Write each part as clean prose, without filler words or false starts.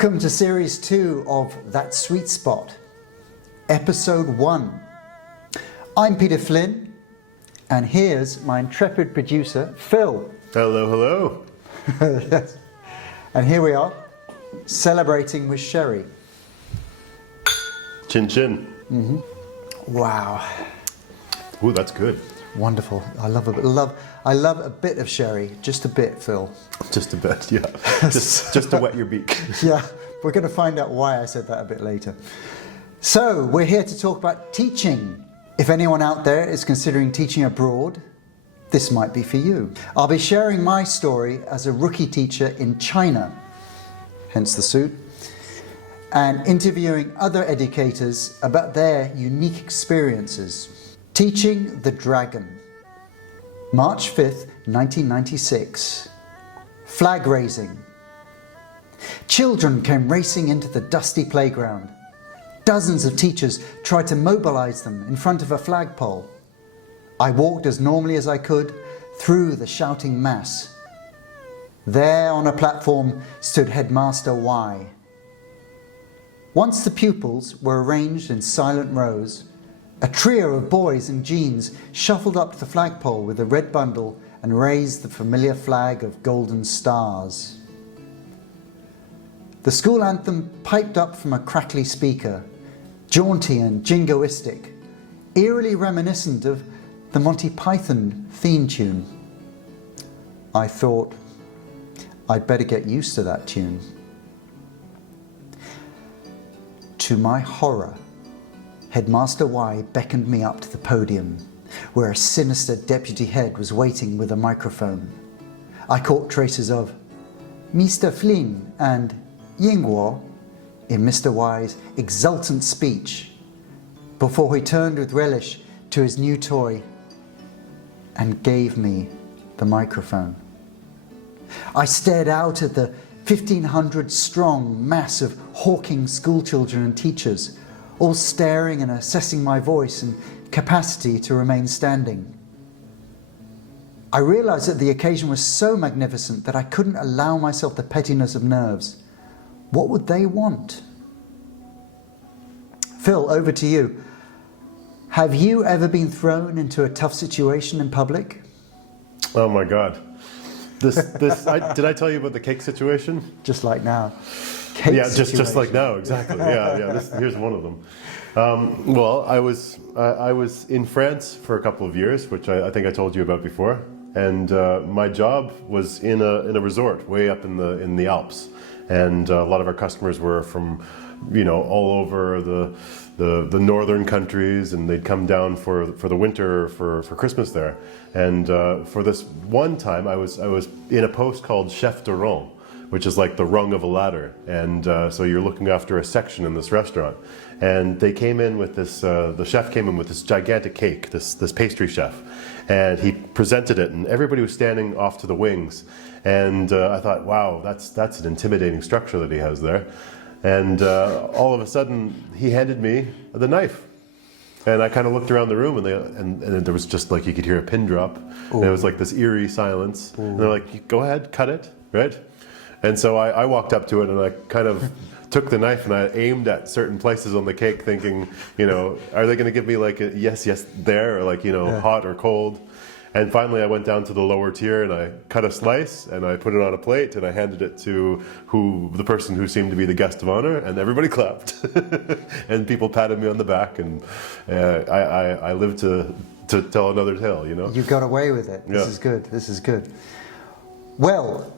Welcome to Series 2 of That Sweet Spot, Episode 1. I'm Peter Flynn, and here's my intrepid producer, Phil. Hello, hello. Yes. And here we are, celebrating with sherry. Chin chin. Wow, Ooh, that's good. wonderful. I love a bit of sherry, just a bit, Phil. Just a bit, yeah. just to wet your beak. Yeah, we're going to find out why I said that a bit later. So, we're here to talk about teaching. If anyone out there is considering teaching abroad, this might be for you. I'll be sharing my story as a rookie teacher in China, hence the suit, and interviewing other educators about their unique experiences. Teaching the Dragon. March 5th, 1996. Flag raising. Children came racing into the dusty playground. Dozens of teachers tried to mobilize them in front of a flagpole. I walked as normally as I could through the shouting mass. There on a platform stood Headmaster Y. Once the pupils were arranged in silent rows, a trio of boys in jeans shuffled up to the flagpole with a red bundle and raised the familiar flag of golden stars. The school anthem piped up from a crackly speaker, jaunty and jingoistic, eerily reminiscent of the Monty Python theme tune. I thought, I'd better get used to that tune. To my horror, Headmaster Y beckoned me up to the podium, where a sinister deputy head was waiting with a microphone. I caught traces of Mr. Flynn and Yingguo in Mr. Y's exultant speech, before he turned with relish to his new toy and gave me the microphone. I stared out at the 1,500 strong mass of hawking schoolchildren and teachers, all staring and assessing my voice and capacity to remain standing. I realized that the occasion was so magnificent that I couldn't allow myself the pettiness of nerves. What would they want? Phil, over to you. Have you ever been thrown into a tough situation in public? Oh my God. Did I tell you about the cake situation? Just like now. Yeah, just like now, exactly. Yeah. Here's one of them. Well, I was in France for a couple of years, which I think I told you about before, and my job was in a resort way up in the Alps, and a lot of our customers were from, all over the northern countries, and they'd come down for the winter for Christmas there. And for this one time, I was in a post called chef de rang, which is like the rung of a ladder, and so you're looking after a section in this restaurant. And they came in with this, the chef came in with this gigantic cake, this pastry chef, and he presented it, and everybody was standing off to the wings. And I thought, wow, that's an intimidating structure that he has there. And all of a sudden, he handed me the knife. And I kind of looked around the room, and there was just like, you could hear a pin drop. Ooh. And it was like this eerie silence. Ooh. And they're like, go ahead, cut it, right? And so I walked up to it, and I kind of took the knife and I aimed at certain places on the cake, thinking, are they going to give me like a yes there, or like, hot or cold? And finally I went down to the lower tier and I cut a slice and I put it on a plate and I handed it to the person who seemed to be the guest of honor, and everybody clapped. And people patted me on the back, and I lived to tell another tale, You got away with it. This is good. Well,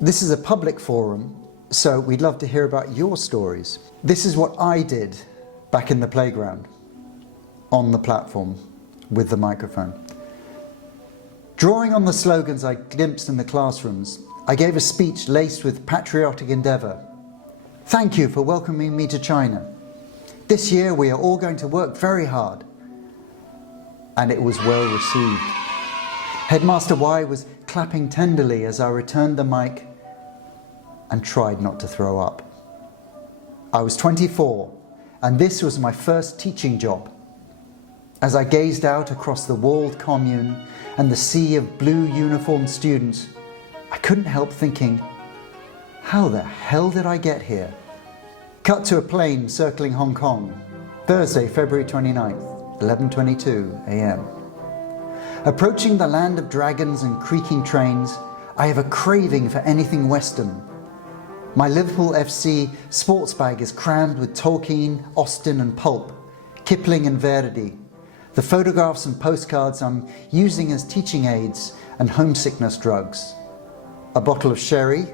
this is a public forum, so we'd love to hear about your stories. This is what I did back in the playground, on the platform, with the microphone. Drawing on the slogans I glimpsed in the classrooms, I gave a speech laced with patriotic endeavour. Thank you for welcoming me to China. This year we are all going to work very hard. And it was well received. Headmaster Y was clapping tenderly as I returned the mic and tried not to throw up. I was 24, and this was my first teaching job. As I gazed out across the walled commune and the sea of blue uniformed students, I couldn't help thinking, how the hell did I get here? Cut to a plane circling Hong Kong, Thursday, February 29th, 11:22 a.m. Approaching the land of dragons and creaking trains, I have a craving for anything Western. My Liverpool FC sports bag is crammed with Tolkien, Austen and pulp, Kipling and Verdi, the photographs and postcards I'm using as teaching aids and homesickness drugs, a bottle of sherry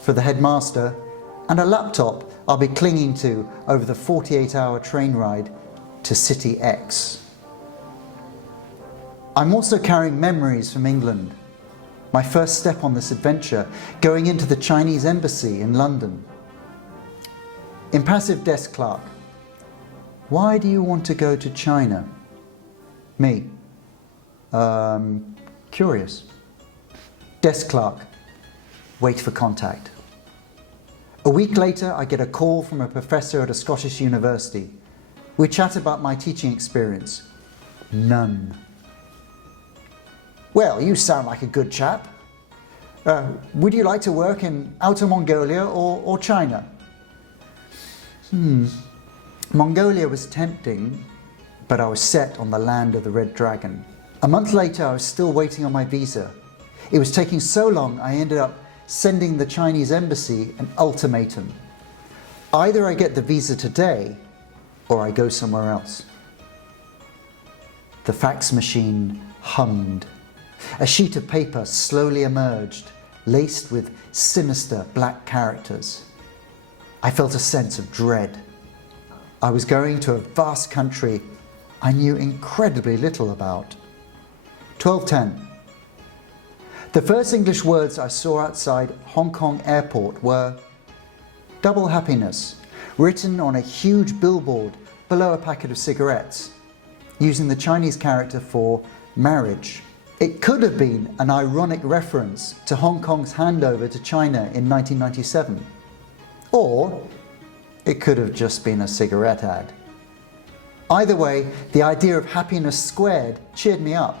for the headmaster, and a laptop I'll be clinging to over the 48-hour train ride to City X. I'm also carrying memories from England. My first step on this adventure, going into the Chinese embassy in London. Impassive desk clerk. Why do you want to go to China? Me. Curious. Desk clerk. Wait for contact. A week later, I get a call from a professor at a Scottish university. We chat about my teaching experience. None. Well, you sound like a good chap. Would you like to work in Outer Mongolia or China? Mongolia was tempting, but I was set on the land of the Red Dragon. A month later, I was still waiting on my visa. It was taking so long, I ended up sending the Chinese embassy an ultimatum. Either I get the visa today, or I go somewhere else. The fax machine hummed. A sheet of paper slowly emerged, laced with sinister black characters. I felt a sense of dread. I was going to a vast country I knew incredibly little about. 12:10. The first English words I saw outside Hong Kong airport were double happiness, written on a huge billboard below a packet of cigarettes, using the Chinese character for marriage. It could have been an ironic reference to Hong Kong's handover to China in 1997. Or it could have just been a cigarette ad. Either way, the idea of happiness squared cheered me up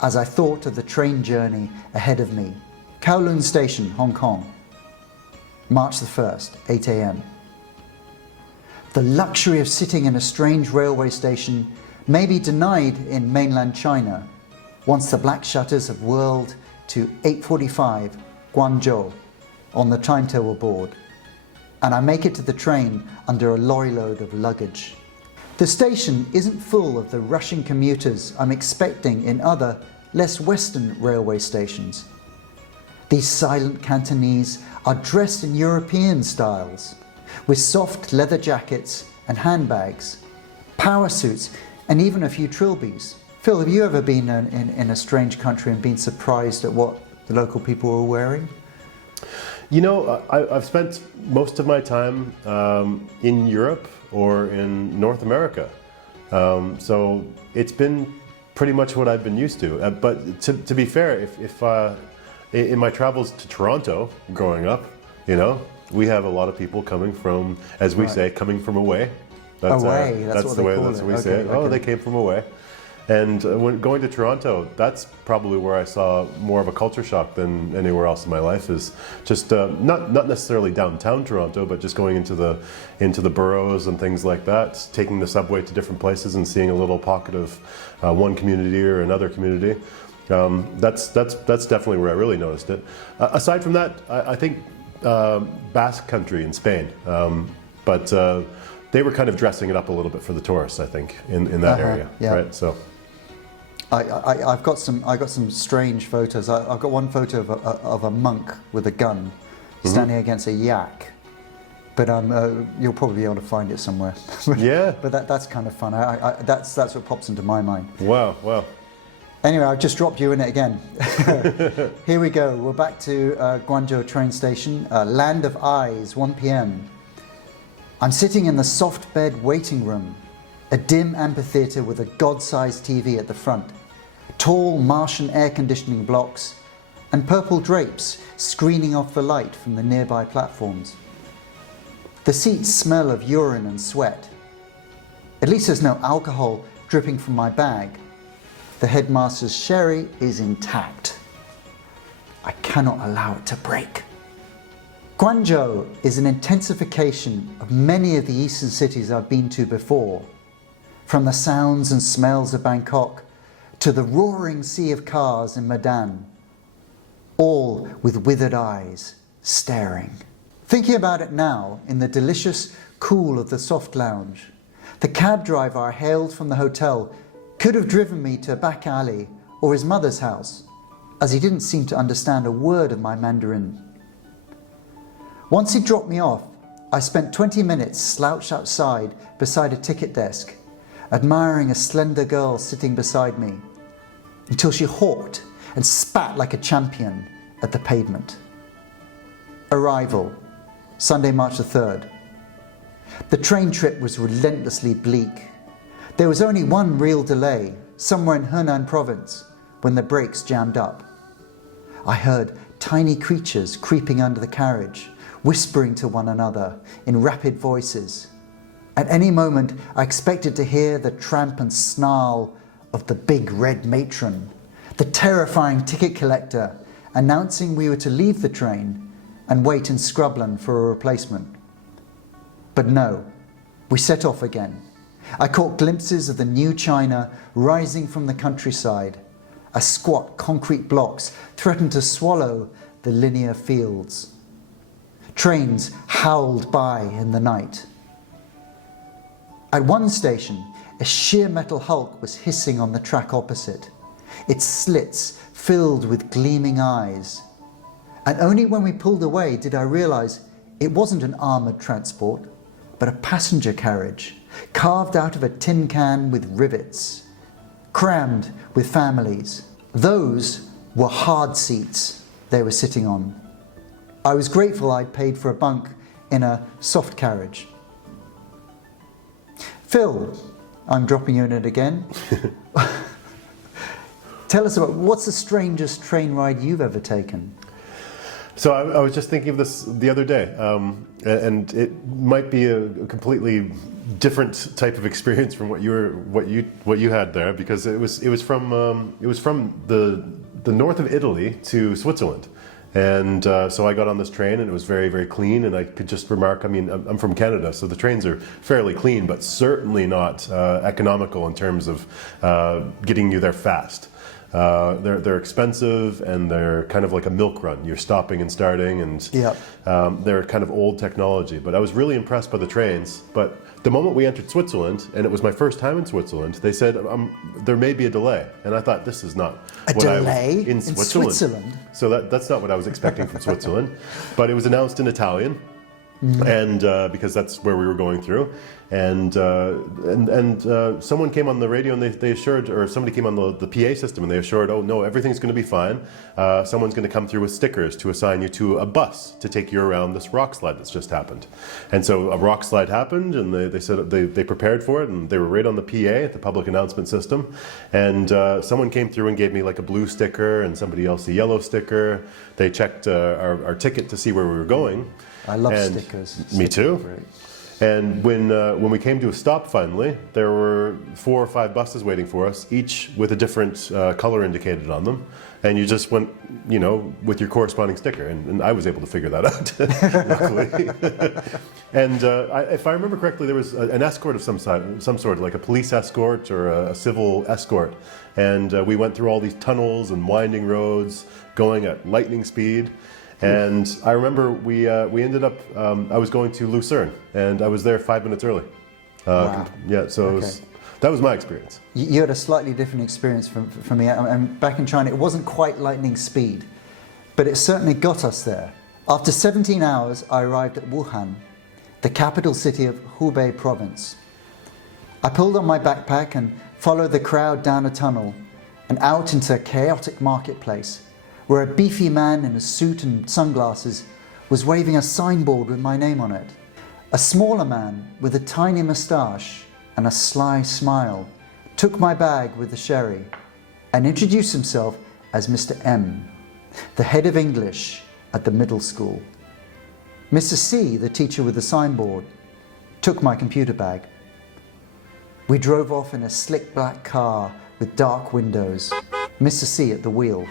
as I thought of the train journey ahead of me. Kowloon Station, Hong Kong, March the 1st, 8 a.m. The luxury of sitting in a strange railway station may be denied in mainland China once the black shutters have whirled to 8:45 Guangzhou on the timetable board, and I make it to the train under a lorry load of luggage. The station isn't full of the rushing commuters I'm expecting in other, less Western railway stations. These silent Cantonese are dressed in European styles, with soft leather jackets and handbags, power suits, and even a few trilbies. Phil, have you ever been in a strange country and been surprised at what the local people were wearing? You know, I've spent most of my time in Europe or in North America. So it's been pretty much what I've been used to. But to be fair, if in my travels to Toronto growing up, you know, we have a lot of people coming from, as we say, coming from away. That's what the way call that's it. what we say it. Oh, they came from away. And when going to Toronto, that's probably where I saw more of a culture shock than anywhere else in my life. Is just not necessarily downtown Toronto, but just going into the boroughs and things like that, taking the subway to different places and seeing a little pocket of one community or another community. That's definitely where I really noticed it. Aside from that, I think Basque Country in Spain, but they were kind of dressing it up a little bit for the tourists, I think, in that area, yeah. right? So. I got some strange photos. I've got one photo of a monk with a gun standing against a yak, but you'll probably be able to find it somewhere. Yeah. But that's kind of fun. That's what pops into my mind. Wow. Anyway, I've just dropped you in it again. Here we go. We're back to Guangzhou train station, Land of Eyes, 1 p.m. I'm sitting in the soft bed waiting room, a dim amphitheatre with a god-sized TV at the front, tall Martian air conditioning blocks, and purple drapes screening off the light from the nearby platforms. The seats smell of urine and sweat. At least there's no alcohol dripping from my bag. The headmaster's sherry is intact. I cannot allow it to break. Guangzhou is an intensification of many of the eastern cities I've been to before, from the sounds and smells of Bangkok to the roaring sea of cars in Medan, all with withered eyes staring. Thinking about it now, in the delicious cool of the soft lounge, the cab driver I hailed from the hotel could have driven me to a back alley or his mother's house, as he didn't seem to understand a word of my Mandarin. Once he dropped me off, I spent 20 minutes slouched outside beside a ticket desk, admiring a slender girl sitting beside me, until she hawked and spat like a champion at the pavement. Arrival, Sunday, March the 3rd. The train trip was relentlessly bleak. There was only one real delay, somewhere in Henan province, when the brakes jammed up. I heard tiny creatures creeping under the carriage, whispering to one another in rapid voices. At any moment, I expected to hear the tramp and snarl of the big red matron, the terrifying ticket collector, announcing we were to leave the train and wait in Scrubland for a replacement. But no, we set off again. I caught glimpses of the new China rising from the countryside, as squat concrete blocks threatened to swallow the linear fields. Trains howled by in the night. At one station, a sheer metal hulk was hissing on the track opposite, its slits filled with gleaming eyes. And only when we pulled away did I realize it wasn't an armoured transport, but a passenger carriage, carved out of a tin can with rivets, crammed with families. Those were hard seats they were sitting on. I was grateful I'd paid for a bunk in a soft carriage. Phil, I'm dropping you in it again. Tell us about, what's the strangest train ride you've ever taken? So I was just thinking of this the other day, and it might be a completely different type of experience from what you had there, because it was from the north of Italy to Switzerland. And so I got on this train, and it was very, very clean, and I could just remark, I mean, I'm from Canada, so the trains are fairly clean, but certainly not economical in terms of getting you there fast. They're expensive, and they're kind of like a milk run. You're stopping and starting, and they're kind of old technology. But I was really impressed by the trains. But the moment we entered Switzerland, and it was my first time in Switzerland, they said there may be a delay, and I thought, this is not a what delay I was in Switzerland. So that's not what I was expecting from Switzerland. But it was announced in Italian. And because that's where we were going through, and someone came on the radio, and they assured, or somebody came on the PA system, and they assured, oh no, everything's going to be fine. Someone's going to come through with stickers to assign you to a bus to take you around this rock slide that's just happened. And so a rock slide happened, and they said they prepared for it, and they were right on the PA, the public announcement system. And someone came through and gave me like a blue sticker, and somebody else a yellow sticker. They checked our ticket to see where we were going. I love stickers. Me too. And when we came to a stop finally, there were 4 or 5 buses waiting for us, each with a different color indicated on them. And you just went, with your corresponding sticker. And I was able to figure that out, luckily. And if I remember correctly, there was an escort of some sort, like a police escort or a civil escort. And we went through all these tunnels and winding roads, going at lightning speed. And I remember we ended up, I was going to Lucerne, and I was there 5 minutes early. Wow. Yeah, so that was my experience. You had a slightly different experience from me. And back in China, it wasn't quite lightning speed, but it certainly got us there. After 17 hours, I arrived at Wuhan, the capital city of Hubei province. I pulled on my backpack and followed the crowd down a tunnel and out into a chaotic marketplace, where a beefy man in a suit and sunglasses was waving a signboard with my name on it. A smaller man with a tiny moustache and a sly smile took my bag with the sherry and introduced himself as Mr. M, the head of English at the middle school. Mr. C, the teacher with the signboard, took my computer bag. We drove off in a slick black car with dark windows, Mr. C at the wheel.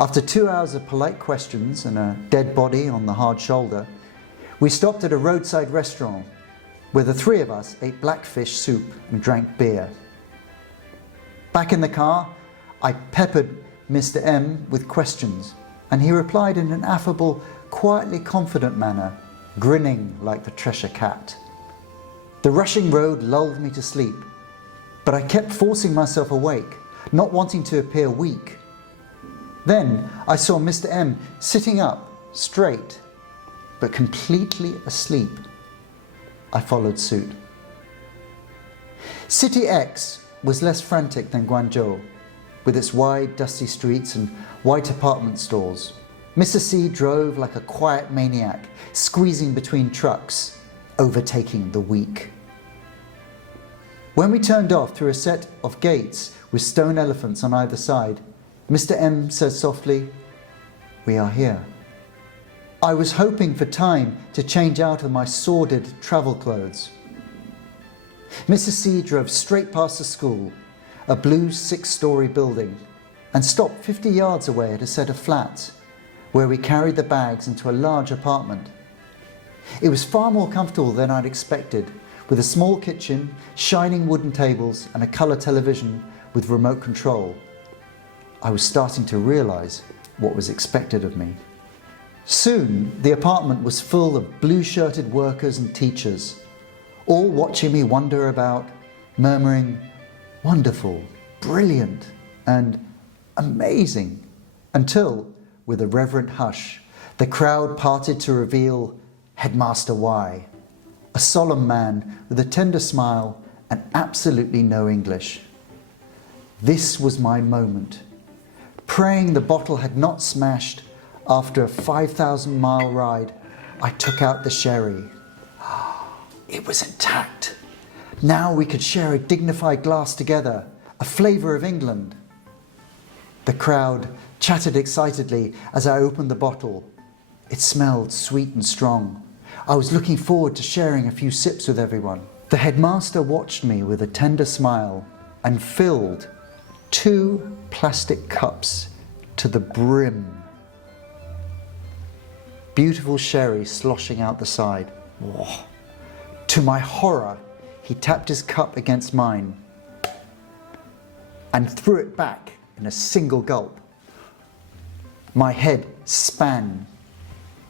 After 2 hours of polite questions and a dead body on the hard shoulder, we stopped at a roadside restaurant where the three of us ate blackfish soup and drank beer. Back in the car, I peppered Mr. M with questions, and he replied in an affable, quietly confident manner, grinning like the Cheshire Cat. The rushing road lulled me to sleep, but I kept forcing myself awake, not wanting to appear weak. Then I saw Mr. M sitting up, straight, but completely asleep. I followed suit. City X was less frantic than Guangzhou, with its wide, dusty streets and white apartment stores. Mr. C drove like a quiet maniac, squeezing between trucks, overtaking the weak. When we turned off through a set of gates with stone elephants on either side, Mr. M said softly, "We are here." I was hoping for time to change out of my sordid travel clothes. Mr. C drove straight past the school, a blue 6-story building, and stopped 50 yards away at a set of flats, where we carried the bags into a large apartment. It was far more comfortable than I'd expected, with a small kitchen, shining wooden tables, and a colour television with remote control. I was starting to realise what was expected of me. Soon, the apartment was full of blue-shirted workers and teachers, all watching me wander about, murmuring, "Wonderful, brilliant, and amazing," until, with a reverent hush, the crowd parted to reveal Headmaster Y, a solemn man with a tender smile and absolutely no English. This was my moment. Praying the bottle had not smashed, after a 5,000-mile ride, I took out the sherry. It was intact. Now we could share a dignified glass together, a flavour of England. The crowd chattered excitedly as I opened the bottle. It smelled sweet and strong. I was looking forward to sharing a few sips with everyone. The headmaster watched me with a tender smile and filled 2 plastic cups to the brim. Beautiful sherry sloshing out the side. Whoa. To my horror, he tapped his cup against mine and threw it back in a single gulp. My head span.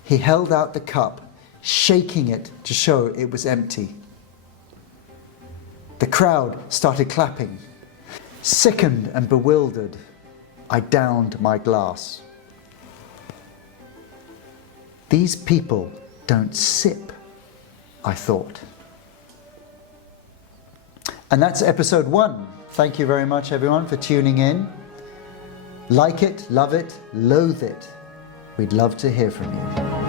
He held out the cup, shaking it to show it was empty. The crowd started clapping. Sickened and bewildered, I downed my glass. These people don't sip, I thought. And that's episode 1. Thank you very much, everyone, for tuning in. Like it, love it, loathe it. We'd love to hear from you.